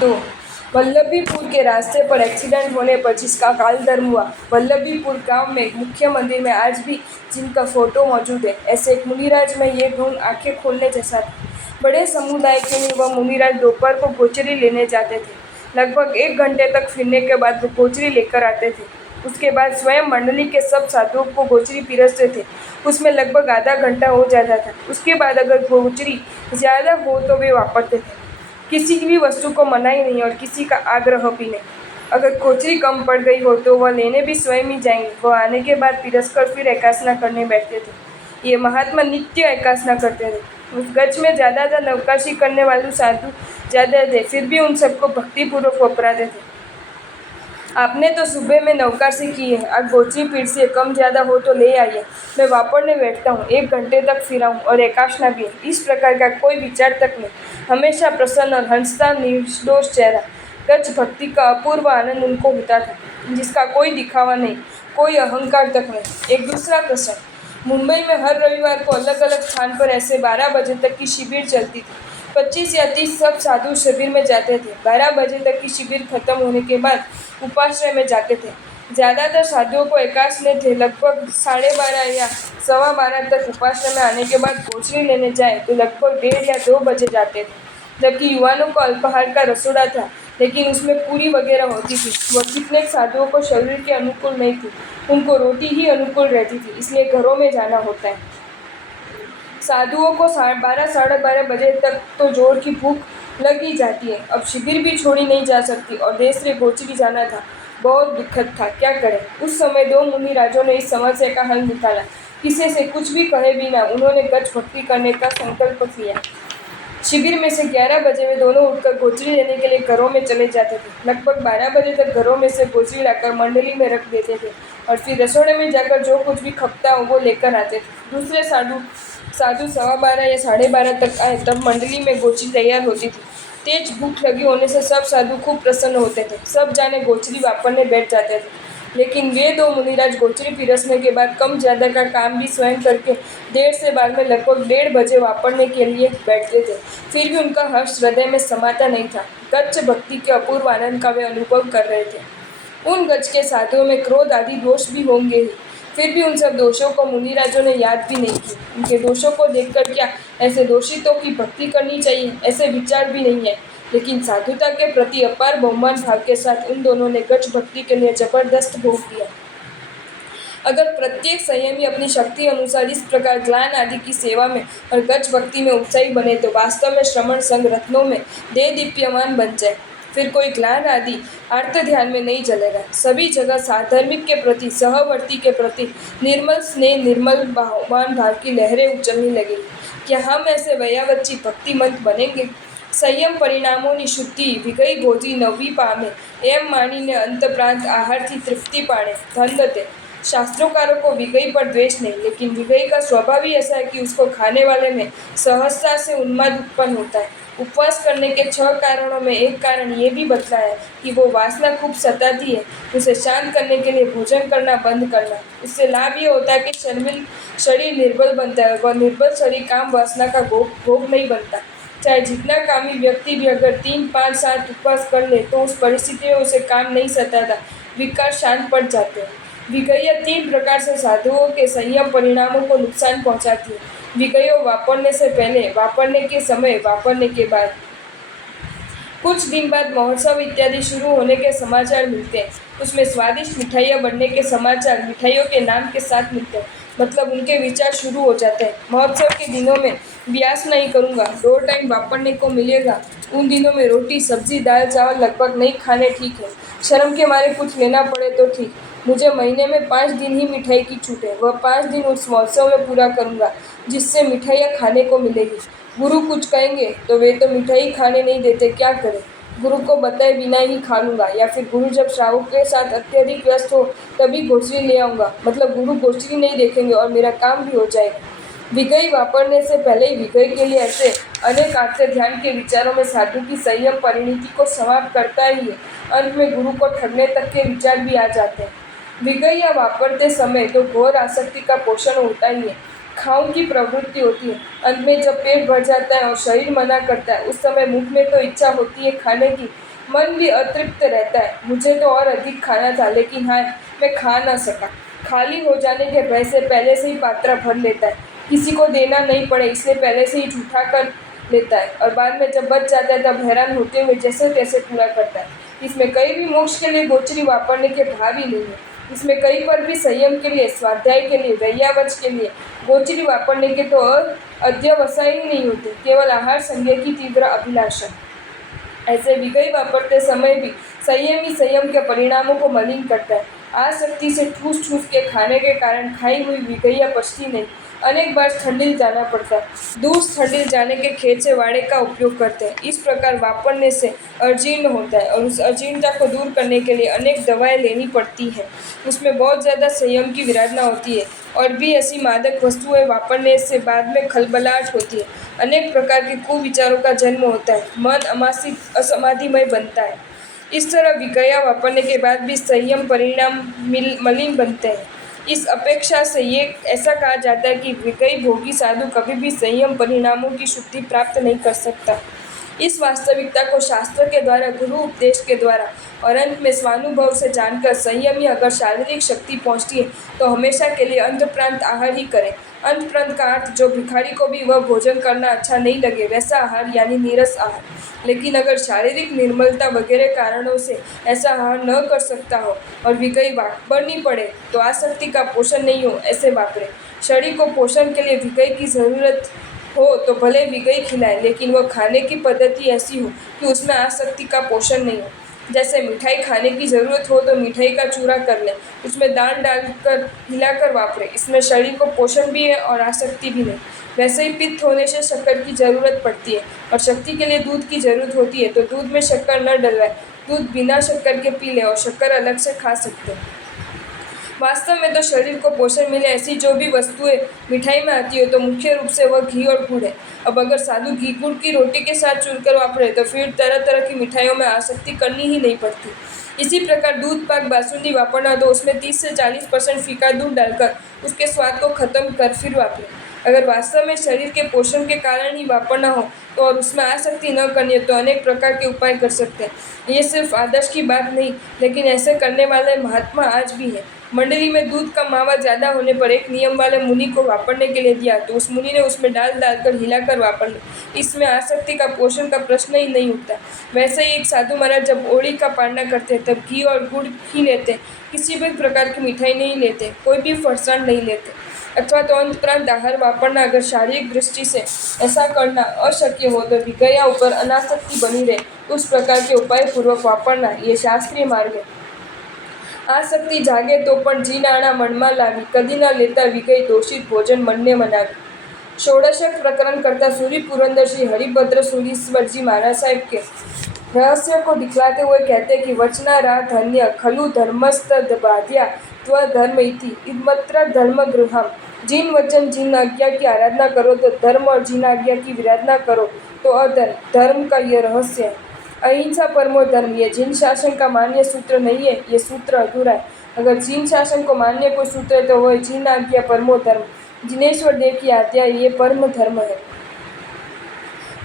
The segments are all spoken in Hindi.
2 वल्लभीपुर के रास्ते पर एक्सीडेंट होने पर जिसका कालधर्म हुआ। वल्लभीपुर गांव में मुख्य मंदिर में आज भी जिनका फोटो मौजूद है, ऐसे एक मुनिराज में ये ढूंढ आंखें खोलने जैसा था। बड़े समुदाय के लिए वह मुनिराज दोपहर को गोचरी लेने जाते थे। लगभग 1 घंटे तक फिरने के बाद वो गोचरी लेकर आते थे। उसके बाद स्वयं मंडली के सब साधुओं को गोचरी पिरसते थे। उसमें लगभग आधा घंटा हो जाता था। उसके बाद अगर गोचरी ज़्यादा हो तो वे वापरते थे। किसी भी वस्तु को मनाही नहीं और किसी का आग्रह भी नहीं। अगर गोचरी कम पड़ गई हो तो वह लेने भी स्वयं ही जाएंगे। वह आने के बाद पिरसकर फिर एकासना करने बैठते थे। ये महात्मा नित्य एकासना करते थे। उस गज में ज़्यादातर नवकाशी करने वाले साधु ज़्यादा थे, फिर भी उन सबको भक्तिपूर्वक वपराते थे। आपने तो सुबह में नवकाशी की है, आज गोचरी पीरसी कम ज़्यादा हो तो ले आइए। मैं वापरने बैठता हूँ, 1 घंटे तक फिराऊँ और एकासना भी। इस प्रकार का कोई विचार तक नहीं। हमेशा प्रसन्न और हंसता निर्दोष चेहरा। गज भक्ति का अपूर्व आनंद उनको होता था, जिसका कोई दिखावा नहीं, कोई अहंकार तक नहीं। एक दूसरा प्रसंग, मुंबई में हर रविवार को अलग अलग स्थान पर ऐसे 12 बजे तक की शिविर चलती थी। 25 या 30 सब साधु शिविर में जाते थे। 12 बजे तक की शिविर खत्म होने के बाद उपाश्रय में जाते थे। ज़्यादातर साधुओं को एकासने थे। लगभग 12:30 या 12:15 तक उपाश्रय में आने के बाद गोचरी लेने जाए तो लगभग 1:30 या 2 बजे जाते थे। जबकि युवानों को अल्पाहार का रसोड़ा था, लेकिन उसमें पूरी वगैरह होती थी। वह कितने साधुओं को शरीर के अनुकूल नहीं थी, उनको रोटी ही अनुकूल रहती थी, इसलिए घरों में जाना होता है। साधुओं को 12 साढ़े 12 बजे तक तो जोर की भूख लग ही जाती है। अब शिविर भी छोड़ी नहीं जा सकती और देश से गोचरी जाना था। बहुत दुखद था, क्या करें। उस समय 2 मुनिराजों ने इस समस्या का हल निकाला। किसी से कुछ भी कहे बिना उन्होंने गज भक्ति करने का संकल्प किया। शिविर में से 11 बजे वे दोनों उठकर गोचरी लेने के लिए घरों में चले जाते थे। लगभग 12 बजे तक घरों में से गोचरी लाकर मंडली में रख देते थे और फिर रसोड़े में जाकर जो कुछ भी खपता हो वो लेकर आते थे। दूसरे साधु 12:15 या 12:30 तक आए, तब मंडली में गोचरी तैयार होती थी। तेज भूख लगी होने से सब साधु खूब प्रसन्न होते थे। सब जाने गोचरी वापरने बैठ जाते थे। लेकिन वे 2 मुनिराज गोचरी पिरसने के बाद कम ज़्यादा का काम भी स्वयं करके 1:30 से बाद में लगभग 1:30 बजे वापरने के लिए बैठते थे। फिर भी उनका हर्ष हृदय में समाता नहीं था। गज भक्ति के अपूर्व आनंद का वे अनुभव कर रहे थे। उन गज के साधुओं में क्रोध आदि दोष भी होंगे ही, फिर भी उन सब दोषों को मुनिराजों ने याद भी नहीं किए। उनके दोषों को देखकर क्या ऐसे दोषितों की भक्ति करनी चाहिए, ऐसे विचार भी नहीं है। लेकिन साधुता के प्रति अपार बहुमान भाव के साथ उन दोनों ने गज भक्ति के लिए जबरदस्त भोग दिया। अगर प्रत्येक संयमी अपनी शक्ति अनुसार इस प्रकार ग्लान आदि की सेवा में और गज भक्ति में उत्साही बने तो वास्तव में श्रमण संघ रत्नों में दे दीप्यमान बन जाए। फिर कोई ग्लान आदि आर्त ध्यान में नहीं चलेगा। सभी जगह साधर्मिक के प्रति, सहवर्ती के प्रति निर्मल स्नेह, निर्मल बहुमान भाव की लहरें उछलने लगेगी। क्या हम ऐसे वयावच्ची भक्तिमंत बनेंगे? संयम परिणामोની શુદ્ધિ વિગઈ ભોજી નવી પામે એમ માનીને અંતપ્રાંત આહારથી તૃપ્તિ પાણે ધનદતે। शास्त्रोकारों को विगई पर द्वेष नहीं, लेकिन विगई का स्वभाव ही ऐसा है कि उसको खाने वाले में सहजता से उन्माद उत्पन्न होता है। उपवास करने के 6 कारणों में एक कारण ये भी बतलाया कि वो वासना खूब सताती है। उसे शांत करने के लिए भोजन करना बंद करना। इससे लाभ ये होता है कि शरीर निर्बल बनता है। वह निर्बल शरीर काम वासना का भोग नहीं बनता। चाहे जितना कामी व्यक्ति भी अगर 3, 5, 7 उपवास कर ले तो उस परिस्थिति में उसे काम नहीं सताता, विकार शांत पड़ जाते हैं। विगैया 3 प्रकार से साधुओं के संयम परिणामों को नुकसान पहुंचाती है। विगयो वापरने से पहले, वापरने के समय, वापरने के बाद। कुछ दिन बाद महोत्सव इत्यादि शुरू होने के समाचार मिलते हैं। उसमें स्वादिष्ट मिठाइयाँ बनने के समाचार मिठाइयों के नाम के साथ मिलते हैं। मतलब उनके विचार शुरू हो जाते हैं। महोत्सव के दिनों में ब्यास नहीं करूँगा, 2 टाइम वापरने को मिलेगा। उन दिनों में रोटी, सब्जी, दाल, चावल लगभग नहीं खाने ठीक है। शर्म के मारे कुछ लेना पड़े तो ठीक। मुझे महीने में 5 दिन ही मिठाई की छूट है। वह 5 दिन उस महोत्सव में पूरा करूँगा जिससे मिठाइयाँ खाने को मिलेगी। गुरु कुछ कहेंगे तो वे तो मिठाई खाने नहीं देते, क्या करें। गुरु को बताए बिना ही खा लूँगा, या फिर गुरु जब श्रावक के साथ अत्यधिक व्यस्त हो तभी गोचरी ले आऊँगा। मतलब गुरु गोचरी नहीं देखेंगे और मेरा काम भी हो जाएगा। विगई वापरने से पहले ही विगई के लिए ऐसे अनेक आर्त ध्यान के विचारों में साधु की संयम परिणति को समाप्त करता ही है। अंत में गुरु को ठगने तक के विचार भी आ जाते हैं। विगई या वापरते समय तो घोर आसक्ति का पोषण होता ही है। खाऊं की प्रवृत्ति होती है। अंत में जब पेट भर जाता है और शरीर मना करता है, उस समय मुख में तो इच्छा होती है खाने की, मन भी अतृप्त रहता है। मुझे तो और अधिक खाना था, लेकिन हाय, मैं खा न सका। खाली हो जाने के भय से पहले से ही पात्रा भर लेता है। किसी को देना नहीं पड़े इसलिए पहले से ही जूठा कर लेता है, और बाद में जब बच जाता है तब हैरान होते हुए जैसे तैसे पूरा करता है। इसमें कहीं भी मोक्ष के लिए गोचरी वापरने के भाव ही नहीं है। इसमें कहीं पर भी संयम के लिए, स्वाध्याय के लिए, रैयावच के लिए गोचरी वापरने के तो अध्यवसाय ही नहीं होते, केवल आहार संज्ञा की तीव्र अभिलाषा। ऐसे विगई वापरते समय भी संयम ही संयम के परिणामों को मलिन करता है। आसक्ति से ठूस ठूस के खाने के कारण खाई हुई विगैया पचती नहीं। अनेक बार ठंडिल जाना पड़ता है। दूर ठंडिल जाने के खेत से वाड़े का उपयोग करते हैं। इस प्रकार वापरने से अजीर्ण होता है, और उस अजीर्णता को दूर करने के लिए अनेक दवाएं लेनी पड़ती हैं। उसमें बहुत ज़्यादा संयम की विराधना होती है, और भी ऐसी मादक वस्तुएं वापरने से बाद में खलबलाहट होती है। अनेक प्रकार के कुविचारों का जन्म होता है। मन असमाधिमय बनता है। इस तरह विगया वापरने के बाद भी संयम परिणाम मलिन बनते हैं। इस अपेक्षा से ये ऐसा कहा जाता है कि विगई भोगी साधु कभी भी संयम परिणामों की शुद्धि प्राप्त नहीं कर सकता। इस वास्तविकता को शास्त्र के द्वारा, गुरु उपदेश के द्वारा और अंत में स्वानुभव से जानकर संयमी अगर शारीरिक शक्ति पहुंचती है तो हमेशा के लिए अंतप्रांत आहार ही करें। अंतप्रांत का अर्थ जो भिखारी को भी वह भोजन करना अच्छा नहीं लगे वैसा आहार, यानी नीरस आहार। लेकिन अगर शारीरिक निर्मलता वगैरह कारणों से ऐसा आहार न कर सकता हो और विगई वापरनी पड़े तो आसक्ति का पोषण नहीं हो ऐसे वापरे। शरीर को पोषण के लिए विगई की जरूरत हो तो भले विगई खिलाए, लेकिन वह खाने की पद्धति ऐसी हो कि उसमें आसक्ति का पोषण नहीं हो। जैसे मिठाई खाने की जरूरत हो तो मिठाई का चूरा कर ले, उसमें दाल डालकर हिलाकर वापरे। इसमें शरीर को पोषण भी है और आसक्ति भी नहीं। वैसे ही पित्त होने से शक्कर की जरूरत पड़ती है, और शक्ति के लिए दूध की जरूरत होती है, तो दूध में शक्कर न डलवाए, दूध बिना शक्कर के पी ले और शक्कर अलग से खा सकते हैं। वास्तव में तो शरीर को पोषण मिले ऐसी जो भी वस्तुएं मिठाई में आती हो तो मुख्य रूप से वह घी और गुड़ है। अब अगर साधु घी गुड़ की रोटी के साथ चुनकर वापरे तो फिर तरह तरह की मिठाइयों में आसक्ति करनी ही नहीं पड़ती। इसी प्रकार दूध पाक बासुंदी वापरना तो उसमें 30 से 40% फीका दूध डालकर उसके स्वाद को खत्म कर फिर वापरे। अगर वास्तव में शरीर के पोषण के कारण ही वापरना हो तो और उसमें आसक्ति न करनी है तो अनेक प्रकार के उपाय कर सकते हैं। ये सिर्फ आदर्श की बात नहीं, लेकिन ऐसे करने वाले महात्मा आज भी हैं। मंडली में दूध का मावा ज्यादा होने पर एक नियम वाले मुनि को वापरने के लिए दिया तो उस मुनि ने उसमें डाल डालकर हिलाकर वापर ली। इसमें आसक्ति का पोषण का प्रश्न ही नहीं उठता। वैसे ही एक साधु महाराज जब ओड़ी का पालना करते हैं तब घी और गुड़ ही लेते, किसी भी प्रकार की मिठाई नहीं लेते, कोई भी फरसाण नहीं लेते। अथवा तो अंतप्रांत आहार वापरना अगर शारीरिक दृष्टि से ऐसा करना अशक्य हो तो विगया ऊपर अनासक्ति बनी रहे उस प्रकार के उपाय पूर्वक वापरना ये शास्त्रीय मार्ग है। आसक्ति जागे तो पण जीनाणा मनमा लावी, कदी न लेता विगई दोषित भोजन मन्ने मनावी। षोडशक प्रकरण करता सूरी पुरंदर श्री हरिभद्र सूरीश्वर जी महाराज साहेब के रहस्य को दिखलाते हुए कहते कि वचना रा धन्य खलु धर्मस्तद बाध्या त्व धर्म इति इदमत्र धर्म गृहम। जिन वचन जिन आज्ञा की आराधना करो तो धर्म और जिन आज्ञा की विराधना करो तो अधर्म। धर्म का यह रहस्य है। अहिंसा परमो धर्म, ये जिन शासन का मान्य सूत्र नहीं है, ये सूत्र अधूरा है। अगर जिन शासन को मान्य कोई सूत्र है तो वह जिन आज्ञा परमो धर्म। जिनेश्वर देव की आज्ञा ये परम धर्म है।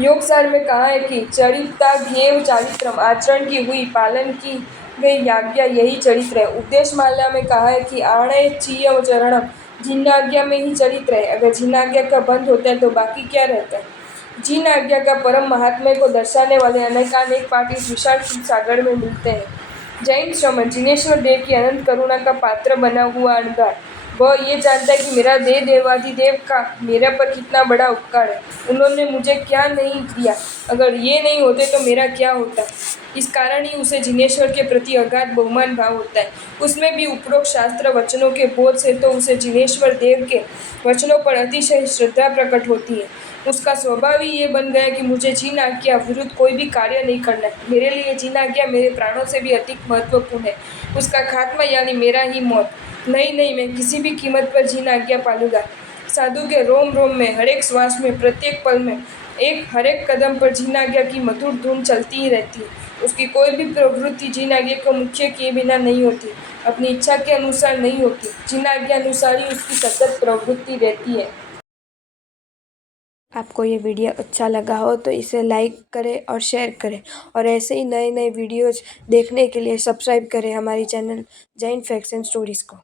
योगसार में कहा है कि चरिता घेव चारित्रम, आचरण की हुई पालन की गई आज्ञा यही चरित्र है। उपदेश माला में कहा है कि आणे चीय चरणम, जिन आज्ञा में ही चरित्र है। अगर जिन आज्ञा का बंद होता है तो बाकी क्या रहता है। जिन आज्ञा का परम महात्म्य को दर्शाने वाले अनेकानेक पाठ इस विशाल सागर में मिलते हैं। जैन श्रमण जिनेश्वर देव की अनंत करुणा का पात्र बना हुआ अणगार, वह ये जानता है कि मेरा देवाधिदेव का मेरे पर कितना बड़ा उपकार है। उन्होंने मुझे क्या नहीं दिया, अगर ये नहीं होते तो मेरा क्या होता। इस कारण ही उसे जिनेश्वर के प्रति अगाध बहुमान भाव होता है। उसमें भी उपरोक्त शास्त्र वचनों के बोध से तो उसे जिनेश्वर देव के वचनों पर अतिशय श्रद्धा प्रकट होती है। उसका स्वभाव ही ये बन गया कि मुझे जिन आज्ञा विरुद्ध कोई भी कार्य नहीं करना है। मेरे लिए जिन आज्ञा मेरे प्राणों से भी अधिक महत्वपूर्ण है। उसका खात्मा यानी मेरा ही मौत। नहीं, मैं किसी भी कीमत पर जिन आज्ञा पालूंगा। साधु के रोम रोम में, हर एक श्वास में, प्रत्येक पल में, हर एक कदम पर जिन आज्ञा की मधुर धुन चलती ही रहती है। उसकी कोई भी प्रवृत्ति जिन आज्ञा को मुख्य किए बिना नहीं होती, अपनी इच्छा के अनुसार नहीं होती। जिन आज्ञा अनुसार ही उसकी सतत प्रवृत्ति रहती है। आपको ये वीडियो अच्छा लगा हो तो इसे लाइक करें और शेयर करें और ऐसे ही नए नए वीडियोज़ देखने के लिए सब्सक्राइब करें हमारी channel Jain facts and stories को।